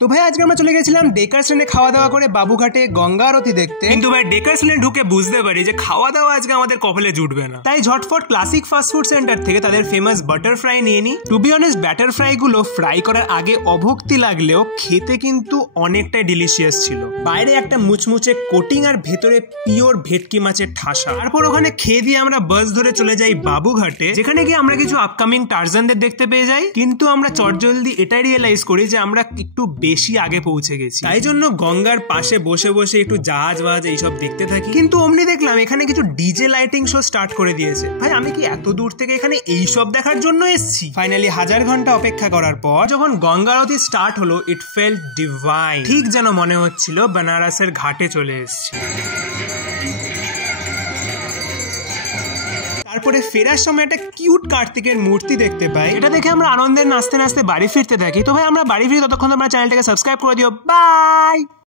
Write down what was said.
তো ভাই আজকে আমরা চলে গেছিলাম ডেকার্স লেনে খাওয়া দাওয়া করে বাবুঘাটে গঙ্গা আরতি দেখতে। কিন্তু ভাই ডেকার্স লেনে ঢুকে বুঝতে পারি যে খাওয়া দাওয়া আজকে আমাদের কপালে জুটবে না, তাই ঝটফট ক্লাসিক ফাস্ট ফুড সেন্টার থেকে তাদের ফেমাস বাটার ফ্রাই নিয়ে নিই। To be honest batter fry গুলো ফ্রাই করার আগে অভক্তি লাগলেও খেতে কিন্তু অনেকটাই ডিলিশিয়াস ছিল। বাইরে একটা মুচমুচে কোটিং আর ভেতরে পিওর ভেটকি মাছের ঠাসা। তারপর ওখানে খেয়ে দিয়ে আমরা বাস ধরে চলে যাই বাবুঘাটে, যেখানে গিয়ে আমরা কিছু আপকামিং টার্জানদের দেখতে পেয়ে যাই। কিন্তু আমরা চটজলদি এটাই রিয়েলাইজ করি যে আমরা একটু বেশি আগে পৌঁছে গেছি, তাই জন্য গঙ্গার পাশে বসে বসে একটু জাহাজ এইসব দেখতে থাকি। কিন্তু অমনি দেখলাম এখানে কিছু ডিজে লাইটিং শো স্টার্ট করে দিয়েছে। ভাই আমি কি এত দূর থেকে এখানে এইসব দেখার জন্য এসেছি? ফাইনালি 1000 ঘন্টা অপেক্ষা করার পর যখন গঙ্গা আরতি স্টার্ট হলো, ইট ফেল্ট ডিভাইন। ঠিক যেন মনে হচ্ছিল বেনারসের ঘাটে চলে এসেছি। তারপরে ফেরার সময় একটা কিউট কার্তিকের মূর্তি দেখতে পাই। এটা দেখে আমরা আনন্দের নাচতে নাচতে বাড়ি ফিরতে থাকি। তো ভাই আমরা বাড়ি ফিরি, ততক্ষণ তোমরা চ্যানেলটাকে সাবস্ক্রাইব করে দিও। বাই।